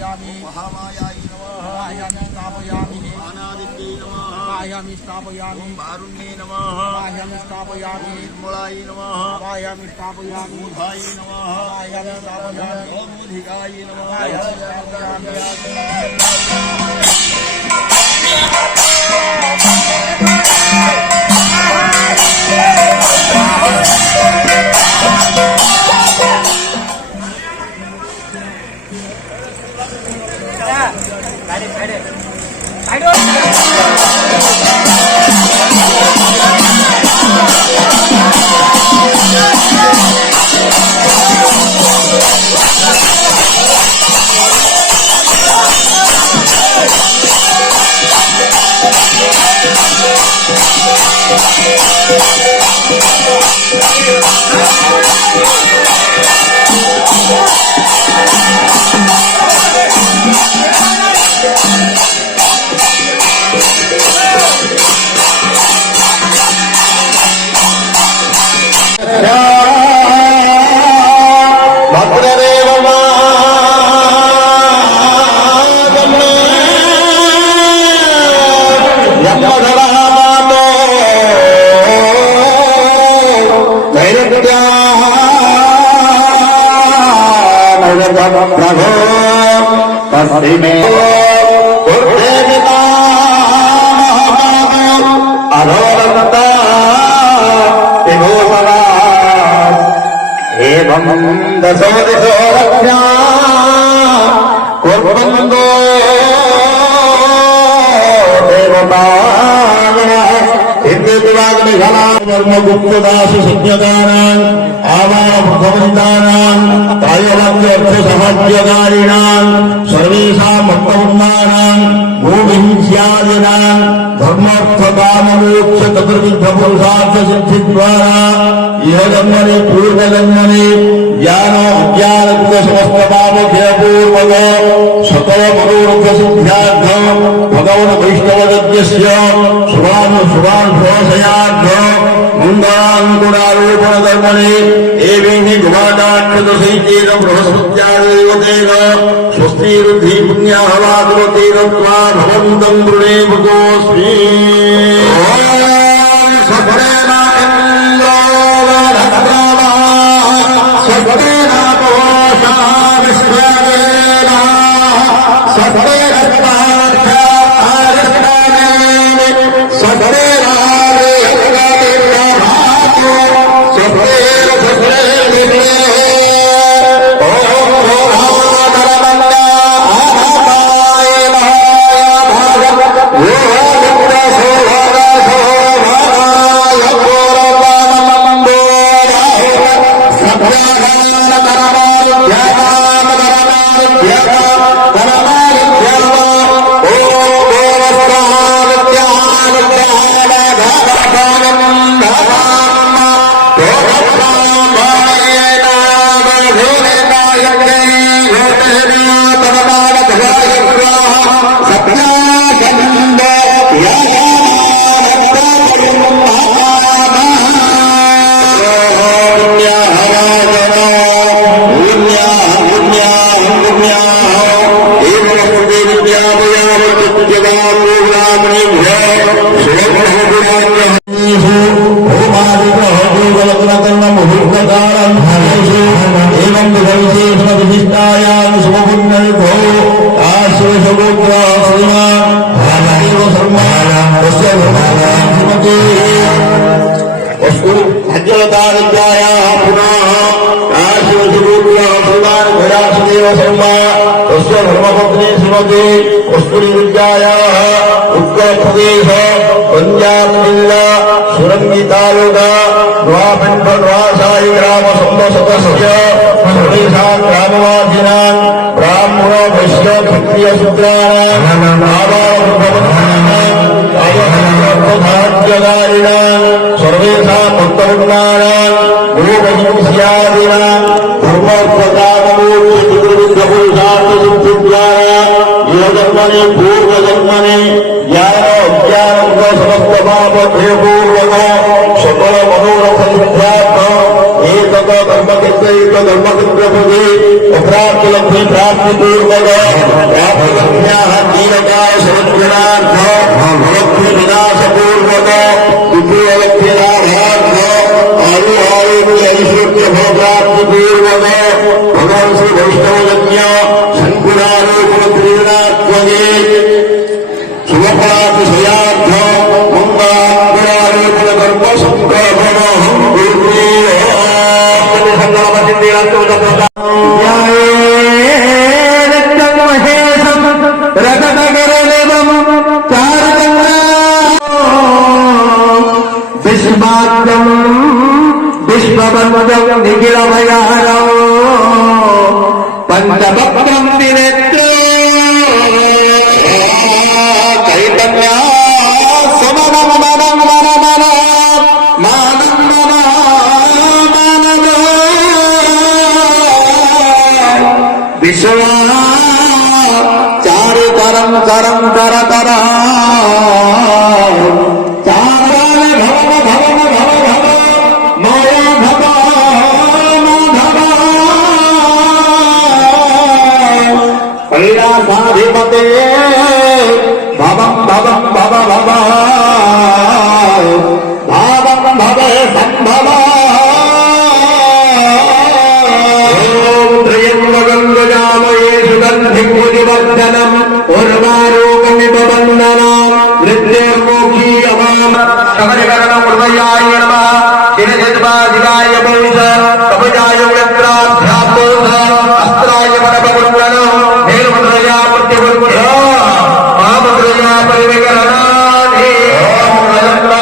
स्थापयामि महामायाय नमः बाह्यामि स्थापयामि अनादित्यै नमः बाह्यामि स्थापयामि वारुण्ये नमः बाह्यामि स्थापयामि निर्मलाय नमः बाह्यामि स्थापयामि मूर्धाय नमः बाह्यामि स्थापयामि गौमूधिकाय नमः बाह्यामि स्थापयामि गुप्तदास सज्ञकानां आवाह भगवन्तानां त्रायवाक्यर्थ सहज्ञकारिणां सर्वेषां भक्तवृन्दानां भूमिहिंस्यादिनां धर्मार्थ काममोक्ष चतुर्विधपुरुषार्थ सिद्धिद्वारा इह जन्मनि पूर्वजन्मनि ज्ञान अज्ञानस्य समस्त पापक्षयपूर्वक सकल मनोरथ सिद्ध्यार्थ भगवन् वैष्णवयज्ञस्य शुभाशयार्थ मुण्डाङ्कुरारोपण कर्मणे एवेहि गुहाटाक्षतसैतेन बृहस्पत्यादेवतेन स्वस्तिरुद्धि पुण्याहवाकुलतेन त्वा भवन्तं वृणे भगोऽस्मि सफलेन इन्द्रो सफलेन पवोषा विश्वदेन सफलेन उत्तर प्रदेश पंजाब जिला सुरंगी तालुका नवासाई ग्राम सदस्य सर्वेषां ग्रामवासिनां ब्राह्मण वैश्य क्षत्रिय शूद्राणां आवाहनप्रधानकारिणां सर्वेषां भक्तवृन्दानां भूमहिंस्यादीनां धर्मोत्तकामोक्षपुरुषार्थसिद्धिद्वारा जन्मनि पूर्वजन्मनि ज्ञान अज्ञान समस्त पापक्षयपूर्वक सकल मनोरथ सिद्ध्यार्थ एक धर्मक्षेत्र धर्मक्षेत्र అప్రాప్తులక్ష్మి ప్రాప్తిపూర్వక ప్రాప్తిలక్ష్మ్యాః దీనకాయ సమగ్రనార్థ లక్ష్మి వినాశపూర్వక విద్యోలక్ష్మి లాభార్థ ఆయు ఆరోగ్య ఐశ్వర్య భోగాప్తిపూర్వక భగవాన్ శ్రీ వైష్ణవయజ్ఞ శంకురారోపణ క్రీడాత్మకే శుభఫలాతిశయార్థ మంగళారోపణ కర్మ సంకల్పనహం పూర్వే విశ్వబంధం నిఖిలమయారం పంచభక్తం దినేత్ర చైతన్య సమనం మనం మన మన మానం మన మానవ విశ్వా చారు కరం కరం కర కర చారాల భవ భవ భవ భవ మాయా భవ మాధవ కైలాసాధిపతే భవం భవం భవ భవ భావం భవే సంభవ త్రయంబకం గజామయే సుగంధిం మునివర్ధనం ఉర్వారోగమివ వందనాం మృత్యుర్మోక్షీ అమామ శబరికరణ హృదయాయ నమః శిరజద్వాదిగాయ పౌష కవచాయ ఉగ్రాభ్యాపోధ అస్త్రాయ వనపగుణ్వనో నీలముద్రయా ప్రత్యగుణ్వ మాముద్రయా పరివికరణాని ఓం ధూప